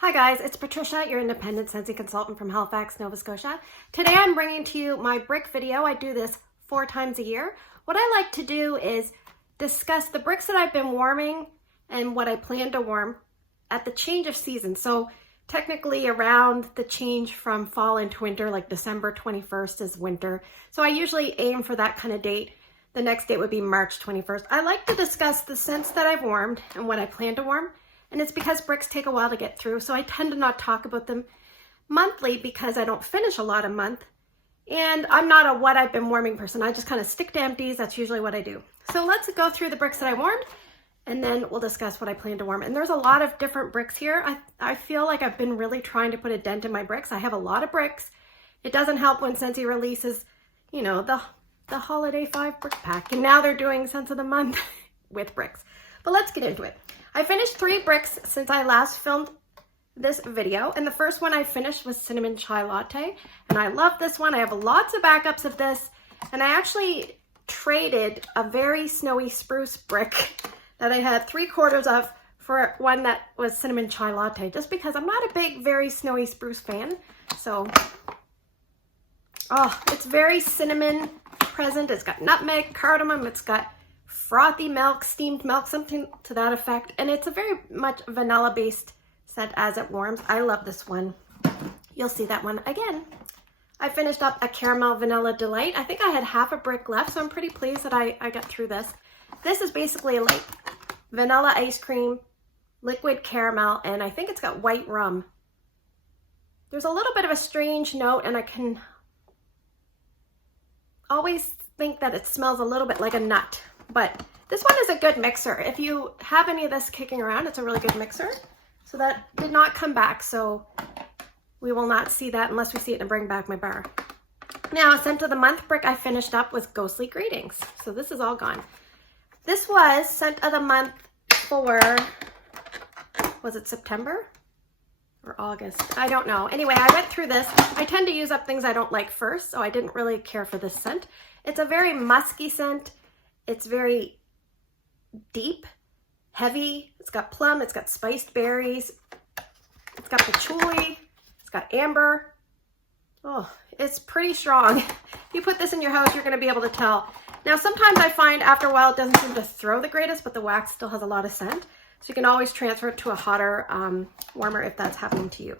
Hi guys, it's Patricia, your independent Scentsy consultant from Halifax, Nova Scotia. Today I'm bringing to you my brick video. I do this 4 times a year. What I like to do is discuss the bricks that I've been warming and what I plan to warm at the change of season. So technically around the change from fall into winter, like December 21st is winter. So I usually aim for that kind of date. The next date would be March 21st. I like to discuss the scents that I've warmed and what I plan to warm. And it's because bricks take a while to get through, so I tend to not talk about them monthly because I don't finish a lot a month. And I'm not a what I've been warming person. I just kind of stick to empties. That's usually what I do. So let's go through the bricks that I warmed, and then we'll discuss what I plan to warm. And there's a lot of different bricks here. I feel like I've been really trying to put a dent in my bricks. I have a lot of bricks. It doesn't help when Scentsy releases, you know, the Holiday 5 brick pack. And now they're doing Scents of the Month with bricks. But let's get into it. I finished 3 bricks since I last filmed this video, and the first one I finished was Cinnamon Chai Latte, and I love this one. I have lots of backups of this, and I actually traded a very snowy spruce brick that I had 3/4 of for one that was Cinnamon Chai Latte, just because I'm not a big, very snowy spruce fan. So, oh, it's very cinnamon present. It's got nutmeg, cardamom, it's got frothy milk, steamed milk, something to that effect. And it's a very much vanilla based scent as it warms. I love this one. You'll see that one again. I finished up a Caramel Vanilla Delight. I think I had half a brick left, so I'm pretty pleased that I got through this. This is basically like vanilla ice cream, liquid caramel, and I think it's got white rum. There's a little bit of a strange note, and I can always think that it smells a little bit like a nut. But this one is a good mixer. If you have any of this kicking around, it's a really good mixer. So that did not come back, so we will not see that unless we see it and bring back my bar. Now, Scent of the Month brick I finished up with Ghostly Greetings. So this is all gone. This was Scent of the Month for, was it September or August? I don't know. Anyway, I went through this. I tend to use up things I don't like first, so I didn't really care for this scent. It's a very musky scent. It's very deep, heavy. It's got plum, it's got spiced berries, it's got patchouli, it's got amber. Oh, it's pretty strong. If you put this in your house, you're going to be able to tell. Now, sometimes I find after a while it doesn't seem to throw the greatest, but the wax still has a lot of scent. So you can always transfer it to a hotter warmer if that's happening to you.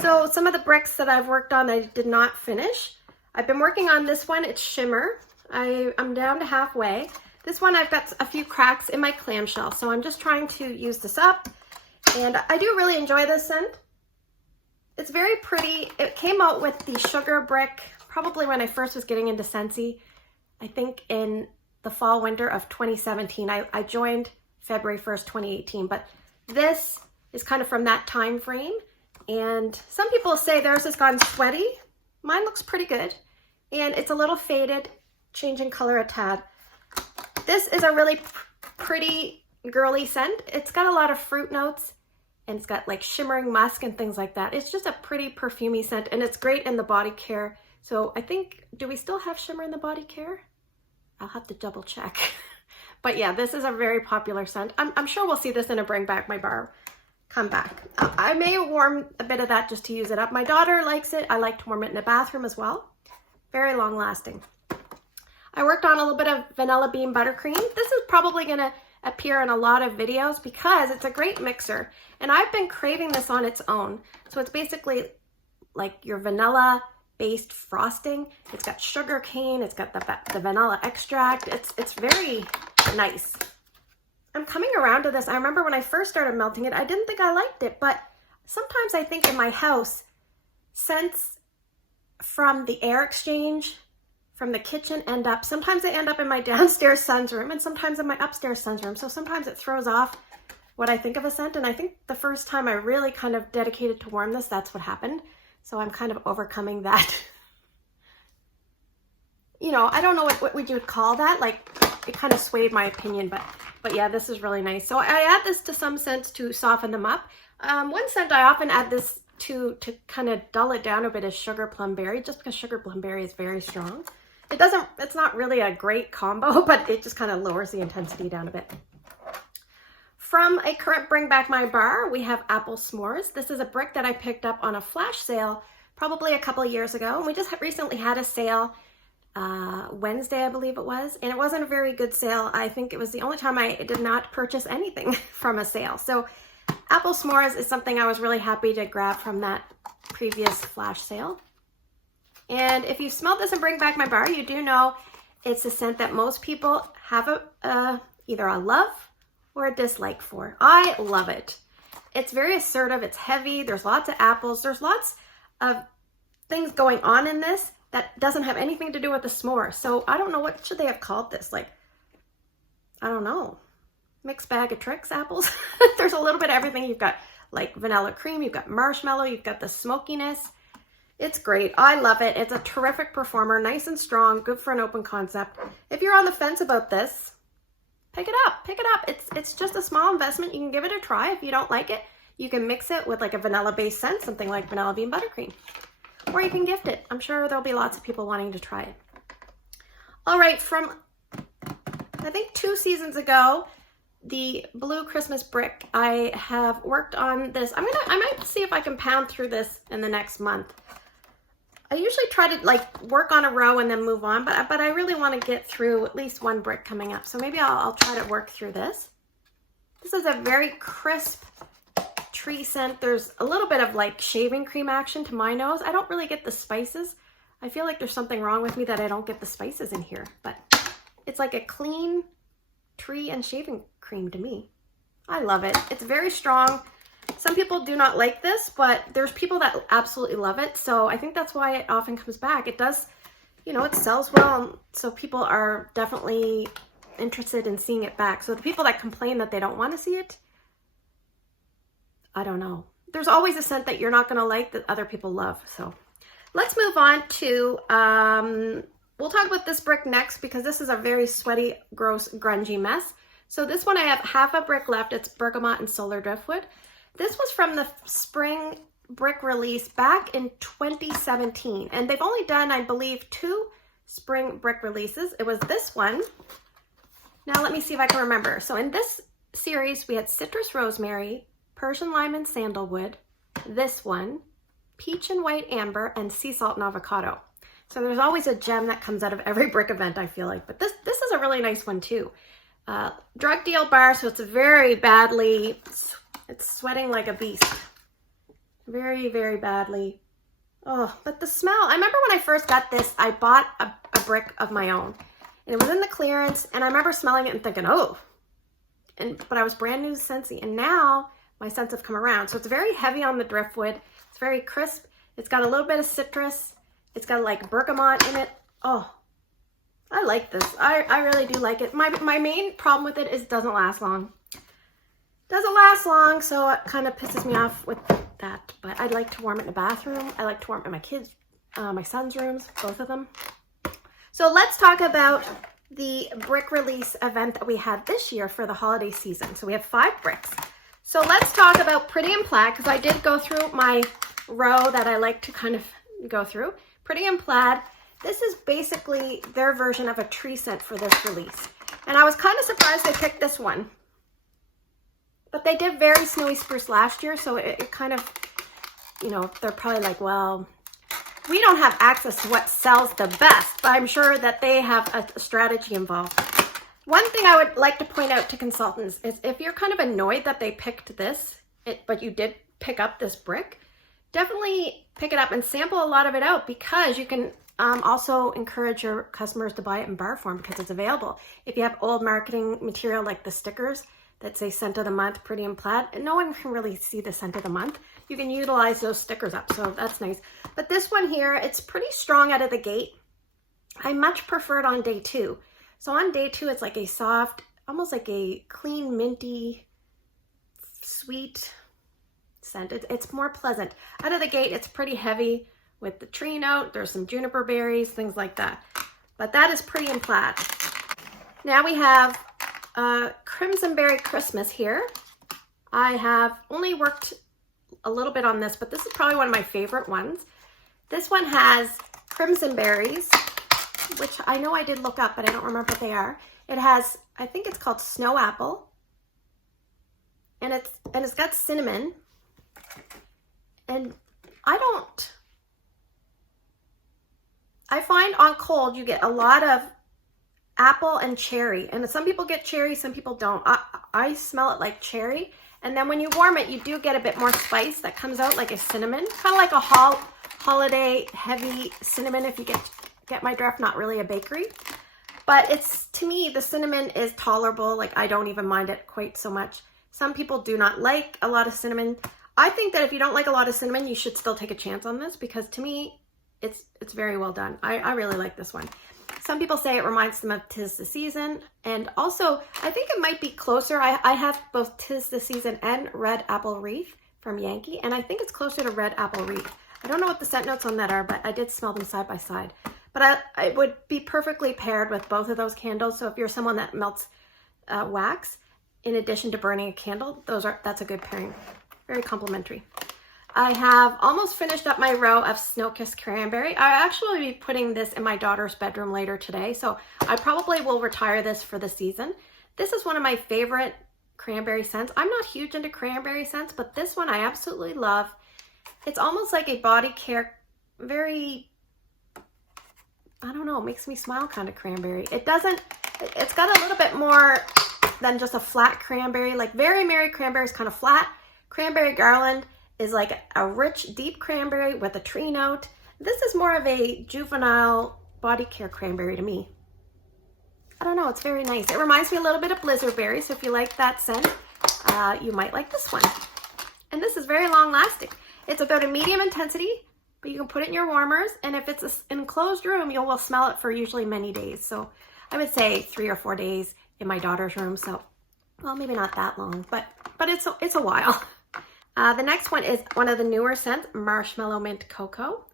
So some of the bricks that I've worked on I did not finish. I've been working on this one. It's Shimmer. I'm down to halfway. This one I've got a few cracks in my clamshell, so I'm just trying to use this up. And I do really enjoy this scent. It's very pretty. It came out with the sugar brick probably when I first was getting into Scentsy. I think in the fall winter of 2017. I joined February 1st, 2018, but this is kind of from that time frame. And some people say theirs has gone sweaty. Mine looks pretty good. And it's a little faded, changing color a tad. This is a really pretty girly scent. It's got a lot of fruit notes, and it's got like shimmering musk and things like that. It's just a pretty perfumey scent, and it's great in the body care. So I think, do we still have Shimmer in the body care? I'll have to double check. But yeah, this is a very popular scent. I'm sure we'll see this in a Bring Back My Bar come back. I may warm a bit of that just to use it up. My daughter likes it. I like to warm it in the bathroom as well. Very long lasting. I worked on a little bit of Vanilla Bean Buttercream. This is probably going to appear in a lot of videos because it's a great mixer. And I've been craving this on its own. So it's basically like your vanilla based frosting. It's got sugar cane. It's got the vanilla extract. It's very nice. I'm coming around to this. I remember when I first started melting it, I didn't think I liked it. But sometimes I think in my house, scents from the air exchange from the kitchen sometimes they end up in my downstairs son's room and sometimes in my upstairs son's room. So sometimes it throws off what I think of a scent. And I think the first time I really kind of dedicated to warm this, that's what happened. So I'm kind of overcoming that. You know, I don't know what would you call that. Like, it kind of swayed my opinion, but yeah, this is really nice. So I add this to some scents to soften them up. One scent I often add this to kind of dull it down a bit is Sugar Plum Berry, just because Sugar Plum Berry is very strong. It's not really a great combo, but it just kind of lowers the intensity down a bit. From a current Bring Back My Bar, we have Apple S'mores. This is a brick that I picked up on a flash sale probably a couple of years ago. And we just recently had a sale Wednesday, I believe it was, and it wasn't a very good sale. I think it was the only time I did not purchase anything from a sale. So Apple S'mores is something I was really happy to grab from that previous flash sale. And if you've smelled this and Bring Back My Bar, you do know it's a scent that most people have either a love or a dislike for. I love it. It's very assertive, it's heavy, there's lots of apples, there's lots of things going on in this that doesn't have anything to do with the s'more. So I don't know, what should they have called this? Like, I don't know, mixed bag of tricks apples. There's a little bit of everything. You've got like vanilla cream, you've got marshmallow, you've got the smokiness. It's great. I love it. It's a terrific performer, nice and strong, good for an open concept. If you're on the fence about this, pick it up, pick it up. It's just a small investment. You can give it a try. If you don't like it, you can mix it with like a vanilla based scent, something like vanilla bean buttercream. Or you can gift it. I'm sure there'll be lots of people wanting to try it. All right, from I think 2 seasons ago, the Blue Christmas Brick, I have worked on this. I might see if I can pound through this in the next month. I usually try to like work on a row and then move on, but I really want to get through at least one brick coming up. So maybe I'll try to work through this. This is a very crisp tree scent. There's a little bit of like shaving cream action to my nose. I don't really get the spices. I feel like there's something wrong with me that I don't get the spices in here, but it's like a clean tree and shaving cream to me. I love it. It's very strong. Some people do not like this, but there's people that absolutely love it. So I think that's why it often comes back. It does, you know, it sells well. So people are definitely interested in seeing it back. So the people that complain that they don't want to see it, I don't know. There's always a scent that you're not going to like that other people love. So let's move on to, we'll talk about this brick next because this is a very sweaty, gross, grungy mess. So this one I have half a brick left. It's Bergamot and Solar Driftwood. This was from the spring brick release back in 2017. And they've only done, I believe, 2 spring brick releases. It was this one. Now let me see if I can remember. So in this series, we had Citrus Rosemary, Persian Lime and Sandalwood, this one, Peach and White Amber, and Sea Salt and Avocado. So there's always a gem that comes out of every brick event, I feel like. But this is a really nice one too. Drug deal bar, so it's very badly, it's sweating like a beast. Very, very badly. Oh, but the smell, I remember when I first got this, I bought a brick of my own. And it was in the clearance, and I remember smelling it and thinking, oh. But I was brand new to Scentsy, and now my scents have come around. So it's very heavy on the driftwood. It's very crisp. It's got a little bit of citrus. It's got like bergamot in it. Oh, I like this. I really do like it. My main problem with it is it doesn't last long. Doesn't last long, so it kind of pisses me off with that. But I'd like to warm it in the bathroom. I like to warm it in my kids, my son's rooms, both of them. So let's talk about the brick release event that we had this year for the holiday season. So we have 5 bricks. So let's talk about Pretty and Plaid, because I did go through my row that I like to kind of go through. Pretty and Plaid, this is basically their version of a tree scent for this release. And I was kind of surprised they picked this one. But they did Very Snowy Spruce last year, so it kind of, you know, they're probably like, well, we don't have access to what sells the best, but I'm sure that they have a strategy involved. One thing I would like to point out to consultants is if you're kind of annoyed that they picked this, but you did pick up this brick, definitely pick it up and sample a lot of it out, because you can also encourage your customers to buy it in bar form because it's available. If you have old marketing material like the stickers that say scent of the month, Pretty and Plaid, and no one can really see the scent of the month, you can utilize those stickers up, so that's nice. But this one here, it's pretty strong out of the gate. I much prefer it on day 2. So on day 2, it's like a soft, almost like a clean, minty, sweet scent. It's more pleasant. Out of the gate, it's pretty heavy with the tree note. There's some juniper berries, things like that. But that is Pretty and Plaid. Now we have Crimson Berry Christmas here. I have only worked a little bit on this, but this is probably one of my favorite ones. This one has crimson berries, which I know I did look up, but I don't remember what they are. It has, I think it's called snow apple, and it's got cinnamon. And I find on cold you get a lot of apple and cherry, and some people get cherry, some people don't. I smell it like cherry, and then when you warm it, you do get a bit more spice that comes out like a cinnamon, kind of like a holiday heavy cinnamon, if you get my drift. Not really a bakery, but it's, to me, the cinnamon is tolerable. Like, I don't even mind it quite so much. Some people do not like a lot of cinnamon. I think that if you don't like a lot of cinnamon, you should still take a chance on this, because to me, it's very well done. I really like this one. Some people say it reminds them of 'Tis the Season, and also I think it might be closer. I have both 'Tis the Season and Red Apple Wreath from Yankee, and I think it's closer to Red Apple Wreath. I don't know what the scent notes on that are, but I did smell them side by side. But it would be perfectly paired with both of those candles. So if you're someone that melts wax in addition to burning a candle, that's a good pairing. Very complimentary. I have almost finished up my row of Snow-Kissed Cranberry. I actually will be putting this in my daughter's bedroom later today, so I probably will retire this for the season. This is one of my favorite cranberry scents. I'm not huge into cranberry scents, but this one I absolutely love. It's almost like a body care, very, I don't know, it makes me smile kind of cranberry. It's got a little bit more than just a flat cranberry. Like Very Merry Cranberry is kind of flat. Cranberry Garland is like a rich, deep cranberry with a tree note. This is more of a juvenile body care cranberry to me. I don't know, it's very nice. It reminds me a little bit of Blizzard Berry, so if you like that scent, you might like this one. And this is very long lasting. It's about a medium intensity, but you can put it in your warmers, and if it's an enclosed room, you will smell it for usually many days. So I would say 3 or 4 days in my daughter's room. So, well, maybe not that long, but it's a while. The next one is one of the newer scents, Marshmallow Mint Cocoa.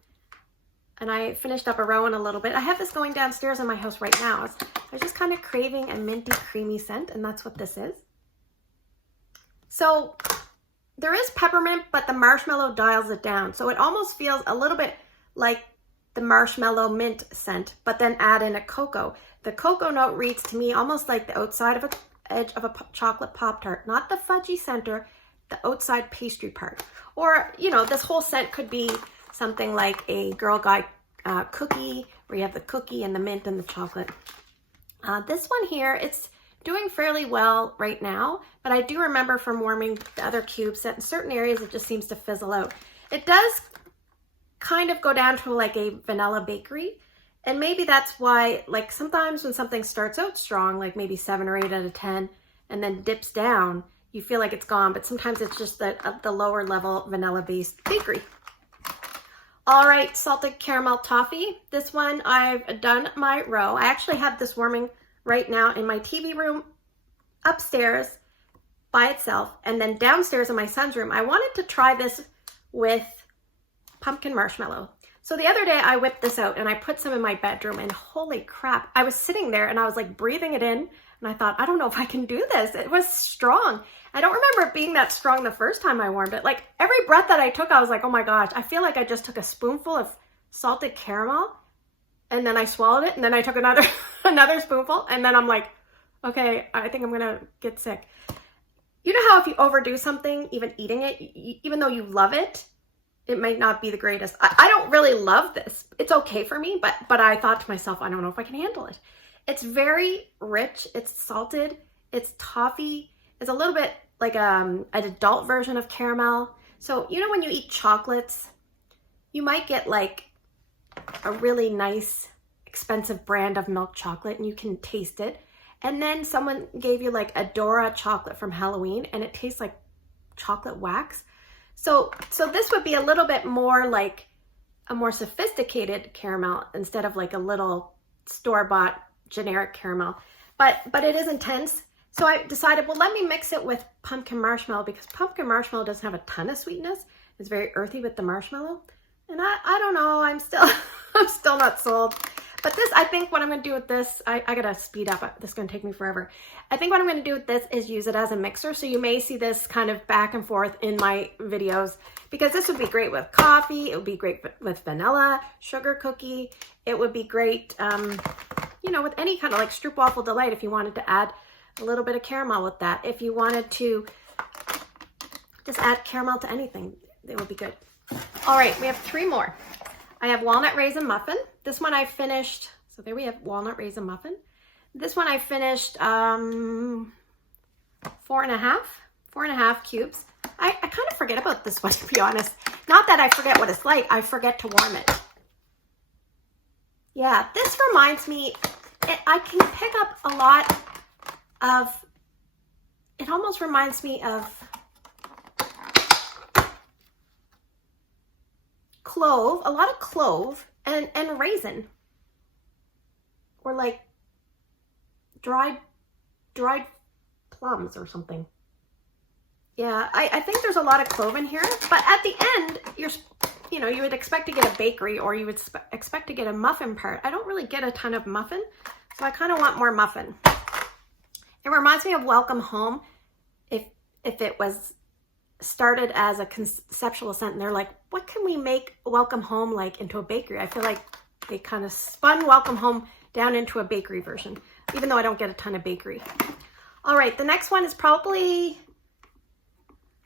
And I finished up a row in a little bit. I have this going downstairs in my house right now. I was just kind of craving a minty, creamy scent, and that's what this is. So there is peppermint, but the marshmallow dials it down. So it almost feels a little bit like the marshmallow mint scent, but then add in a cocoa. The cocoa note reads to me almost like the outside of edge of a chocolate Pop-Tart, not the fudgy center, the outside pastry part. Or, you know, this whole scent could be something like a Girl Guide cookie, where you have the cookie and the mint and the chocolate. This one here, it's doing fairly well right now, but I do remember from warming the other cubes that in certain areas it just seems to fizzle out. It does kind of go down to like a vanilla bakery, and maybe that's why, like, sometimes when something starts out strong, like maybe 7 or 8 out of 10, and then dips down, you feel like it's gone, but sometimes it's just the lower level vanilla-based bakery. All right, Salted Caramel Toffee. This one, I've done my row. I actually have this warming right now in my TV room upstairs by itself, and then downstairs in my son's room. I wanted to try this with pumpkin marshmallow. So the other day I whipped this out and I put some in my bedroom, and holy crap, I was sitting there and I was like breathing it in, and I thought, I don't know if I can do this. It was strong. I don't remember it being that strong the first time I warmed it. Like every breath that I took, I was like, oh my gosh, I feel like I just took a spoonful of salted caramel, and then I swallowed it, and then I took another spoonful, and then I'm like, okay, I think I'm gonna get sick. You know how if you overdo something, even eating it, even though you love it, it might not be the greatest. I don't really love this. It's okay for me, but I thought to myself, I don't know if I can handle it. It's very rich. It's salted. It's toffee. It's a little bit like an adult version of caramel. So, you know when you eat chocolates, you might get like a really nice, expensive brand of milk chocolate, and you can taste it. And then someone gave you like a Dora chocolate from Halloween, and it tastes like chocolate wax. So this would be a little bit more like a more sophisticated caramel instead of like a little store-bought generic caramel. But it is intense. So I decided, well, let me mix it with pumpkin marshmallow, because pumpkin marshmallow doesn't have a ton of sweetness. It's very earthy with the marshmallow. And I don't know, I'm still not sold. But this, I think what I'm gonna do with this, I gotta speed up, this is gonna take me forever. I think what I'm gonna do with this is use it as a mixer. So you may see this kind of back and forth in my videos, because this would be great with coffee. It would be great with vanilla, sugar cookie. It would be great, you know, with any kind of like stroopwafel delight, if you wanted to add a little bit of caramel with that. If you wanted to Just add caramel to anything. It would be good. All right, we have 3 more. I have walnut raisin muffin. This one I finished. So there we have walnut raisin muffin. This one I finished 4.5 cubes. I kind of forget about this one, to be honest. Not that I forget what it's like, I forget to warm it. Yeah, this reminds me, I can pick up a lot of, it almost reminds me of clove, a lot of clove and raisin. Or like dried plums or something. Yeah, I think there's a lot of clove in here, but at the end, you know, you would expect to get a bakery or you would expect to get a muffin part. I don't really get a ton of muffin, so I kind of want more muffin. It reminds me of Welcome Home, if it was started as a conceptual scent and they're like, what can we make Welcome Home like into a bakery? I feel like they kind of spun Welcome Home down into a bakery version, even though I don't get a ton of bakery. All right, the next one is probably,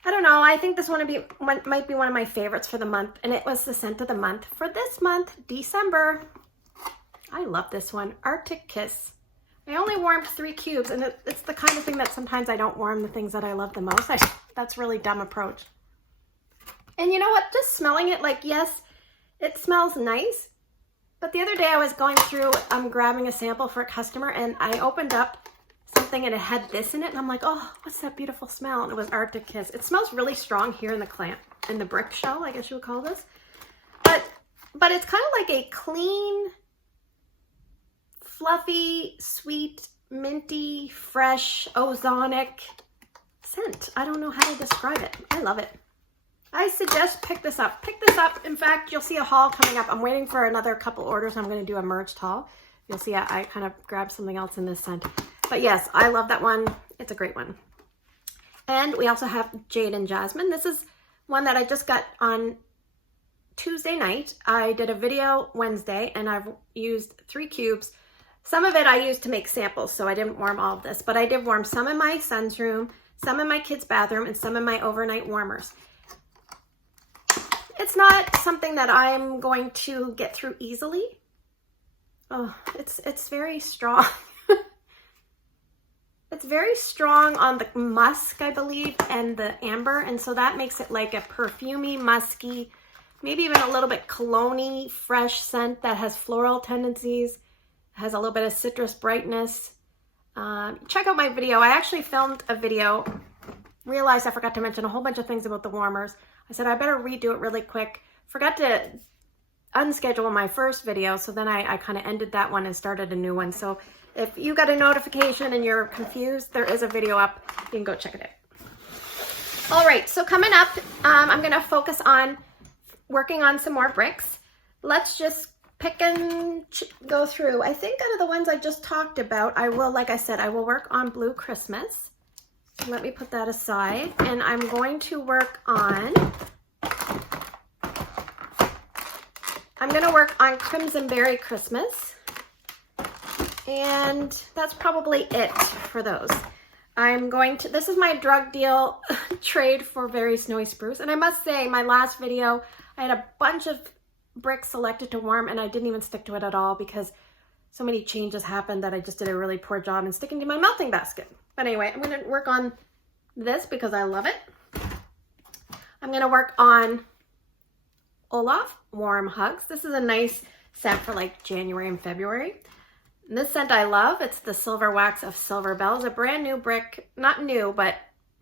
I don't know, I think this one might be one of my favorites for the month, and it was the scent of the month. For this month, December, I love this one, Arctic Kiss. I only warmed 3 cubes, and it's the kind of thing that sometimes I don't warm the things that I love the most. That's a really dumb approach. And you know what, just smelling it, like, yes, it smells nice, but the other day I was going through, grabbing a sample for a customer, and I opened up something and it had this in it, and I'm like, oh, what's that beautiful smell? And it was Arctic Kiss. It smells really strong here in the brick shell, I guess you would call this. But it's kind of like a clean, fluffy, sweet, minty, fresh, ozonic scent. I don't know how to describe it. I love it. I suggest pick this up. Pick this up. In fact, you'll see a haul coming up. I'm waiting for another couple orders. I'm going to do a merged haul. You'll see I kind of grabbed something else in this scent. But yes, I love that one. It's a great one. And we also have Jade and Jasmine. This is one that I just got on Tuesday night. I did a video Wednesday and I've used 3 cubes. Some of it I used to make samples, so I didn't warm all of this, but I did warm some in my son's room, some in my kids' bathroom, and some in my overnight warmers. It's not something that I'm going to get through easily. Oh, it's very strong. It's very strong on the musk, I believe, and the amber, and so that makes it like a perfumey, musky, maybe even a little bit cologne-y, fresh scent that has floral tendencies, has a little bit of citrus brightness. Check out my video. I actually filmed a video, realized I forgot to mention a whole bunch of things about the warmers. I said I better redo it really quick. Forgot to unschedule my first video, so then I kind of ended that one and started a new one. So if you got a notification and you're confused, there is a video up. You can go check it out. All right, so coming up, I'm going to focus on working on some more bricks. Let's just pick and go through. I think out of the ones I just talked about, I will, like I said, I will work on Blue Christmas. Let me put that aside. And I'm going to work on, Crimson Berry Christmas. And that's probably it for those. This is my drug deal trade for Very Snowy Spruce. And I must say, my last video, I had a bunch of bricks selected to warm and I didn't even stick to it at all because so many changes happened that I just did a really poor job in sticking to my melting basket. But anyway, I'm going to work on this because I love it. I'm going to work on Olaf Warm Hugs. This is a nice scent for like January and February. And this scent I love. It's the Silver Wax of Silver Bells, a brand new brick, not new, but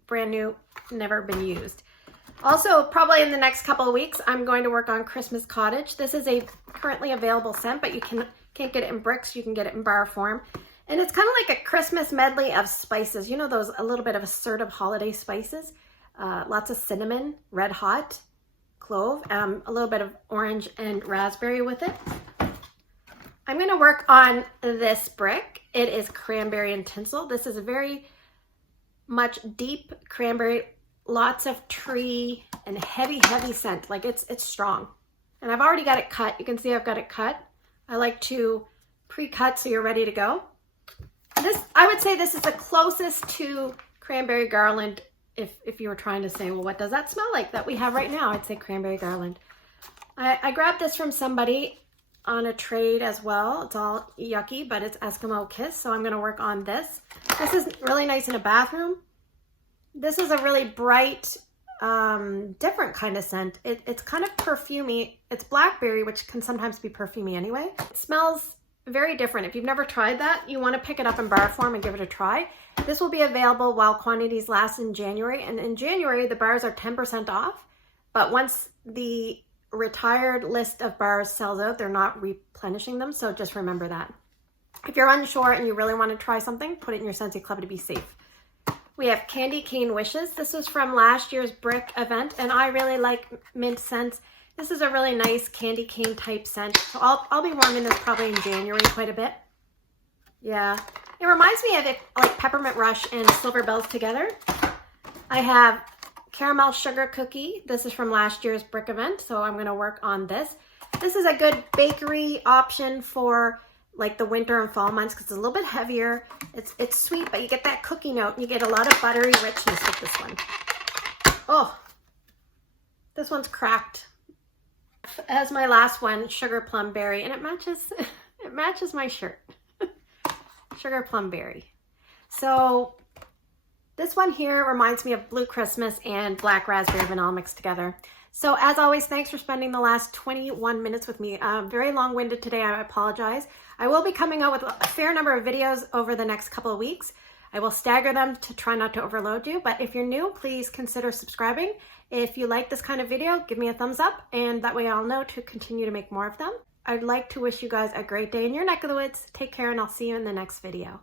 brand new, never been used. Also, probably in the next couple of weeks, I'm going to work on Christmas Cottage. This is a currently available scent, but you can't get it in bricks. You can get it in bar form. And it's kind of like a Christmas medley of spices. You know those, a little bit of assertive holiday spices. Lots of cinnamon, red hot, clove, a little bit of orange and raspberry with it. I'm going to work on this brick. It is Cranberry and Tinsel. This is a very much deep cranberry, lots of tree and heavy scent. Like it's strong. And I've already got it cut. You can see I've got it cut. I like to pre-cut so you're ready to go. I would say this is the closest to Cranberry Garland if you were trying to say, well, what does that smell like that we have right now? I'd say cranberry garland. I grabbed this from somebody on a trade as well. It's all yucky, but it's Eskimo Kiss, so I'm gonna work on this. This is really nice in a bathroom. This is a really bright, different kind of scent. It's kind of perfumey. It's blackberry, which can sometimes be perfumey anyway. It smells very different. If you've never tried that, you want to pick it up in bar form and give it a try. This will be available while quantities last in January, and in January the bars are 10% off, but once the retired list of bars sells out, they're not replenishing them, so just remember that. If you're unsure and you really want to try something, put it in your Scentsy club to be safe. We have Candy Cane Wishes. This is from last year's Brick event, and I really like mint scents. This is a really nice candy cane type scent. So I'll be warming this probably in January quite a bit. Yeah, it reminds me of it, like Peppermint Rush and Silver Bells together. I have Caramel Sugar Cookie. This is from last year's Brick event, so I'm gonna work on this. This is a good bakery option for like the winter and fall months because it's a little bit heavier. It's sweet, but you get that cookie note and you get a lot of buttery richness with this one. Oh, this one's cracked. As my last one, Sugar Plum Berry, and it matches my shirt. Sugar Plum Berry. So this one here reminds me of Blue Christmas and Black Raspberry Vanilla mixed together. So as always, thanks for spending the last 21 minutes with me. Very long-winded today, I apologize. I will be coming out with a fair number of videos over the next couple of weeks. I will stagger them to try not to overload you, but if you're new, please consider subscribing. If you like this kind of video, give me a thumbs up, and that way I'll know to continue to make more of them. I'd like to wish you guys a great day in your neck of the woods. Take care, and I'll see you in the next video.